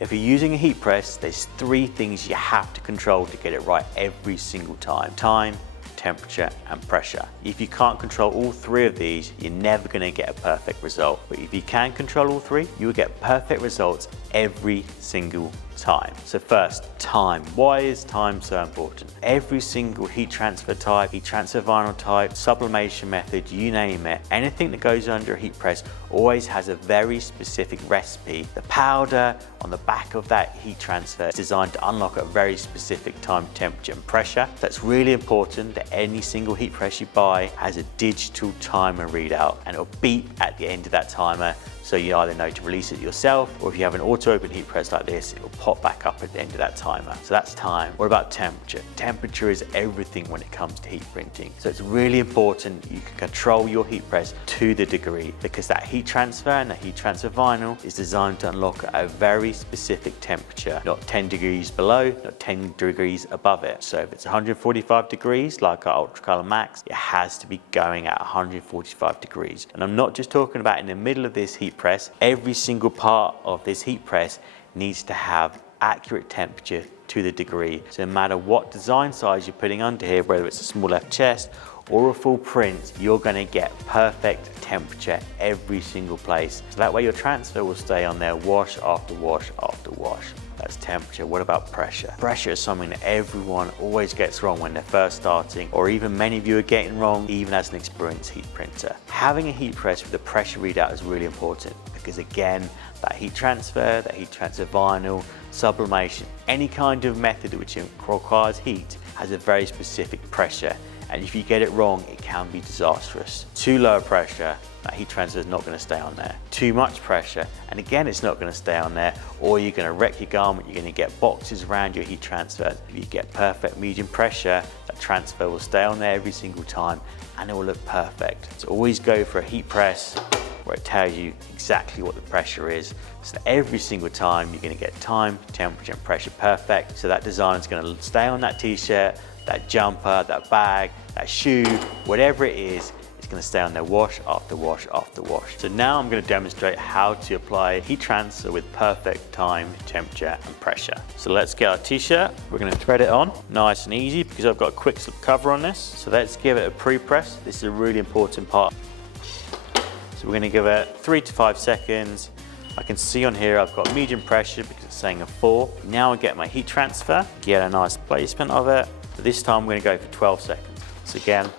If you're using a heat press, there's 3 things you have to control to get it right every single time. Time, temperature, and pressure. If you can't control all 3 of these, you're never going to get a perfect result. But if you can control all 3, you will get perfect results every single time. So first, time. Why is time so important? Every single heat transfer type, heat transfer vinyl type, sublimation method, you name it, anything that goes under a heat press always has a very specific recipe. The powder on the back of that heat transfer is designed to unlock at a very specific time, temperature, and pressure. That's really important that any single heat press you buy has a digital timer readout, and it'll beep at the end of that timer. So you either know to release it yourself, or if you have an auto-open heat press like this, it will pop back up at the end of that timer. So that's time. What about temperature? Temperature is everything when it comes to heat printing. So it's really important you can control your heat press to the degree, because that heat transfer and that heat transfer vinyl is designed to unlock at a very specific temperature, not 10 degrees below, not 10 degrees above it. So if it's 145 degrees, like our Ultracolor Max, it has to be going at 145 degrees. And I'm not just talking about in the middle of this heat press. Every single part of this heat press needs to have accurate temperature to the degree. So no matter what design size you're putting under here, whether it's a small left chest or a full print, you're going to get perfect temperature every single place. So that way your transfer will stay on there wash after wash after wash. That's temperature. What about pressure? Pressure is something that everyone always gets wrong when they're first starting, or even many of you are getting wrong even as an experienced heat printer. Having a heat press with a pressure readout is really important, because again, that heat transfer vinyl, sublimation, any kind of method which requires heat has a very specific pressure. And if you get it wrong, it can be disastrous. Too low a pressure, that heat transfer is not going to stay on there. Too much pressure, and again, it's not going to stay on there, or you're going to wreck your garment, you're going to get boxes around your heat transfer. If you get perfect medium pressure, that transfer will stay on there every single time, and it will look perfect. So always go for a heat press where it tells you exactly what the pressure is. So that every single time, you're going to get time, temperature, and pressure perfect. So that design is going to stay on that t-shirt, that jumper, that bag, that shoe, whatever it is, it's going to stay on there wash after wash after wash. So now I'm going to demonstrate how to apply heat transfer with perfect time, temperature, and pressure. So let's get our t-shirt. We're going to thread it on nice and easy because I've got a quick slip cover on this. So let's give it a pre-press. This is a really important part. So we're going to give it 3 to 5 seconds. I can see on here I've got medium pressure because it's saying a 4. Now I get my heat transfer, get a nice placement of it. But this time we're going to go for 12 seconds. So again,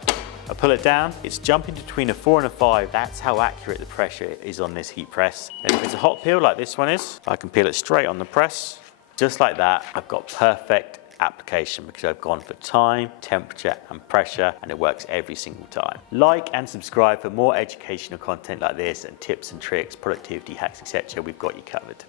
I pull it down, it's jumping between a 4 and a 5. That's how accurate the pressure is on this heat press. And if it's a hot peel like this one is, I can peel it straight on the press. Just like that, I've got perfect application because I've gone for time, temperature, and pressure, and it works every single time. Like and subscribe for more educational content like this and tips and tricks, productivity hacks, etc. We've got you covered.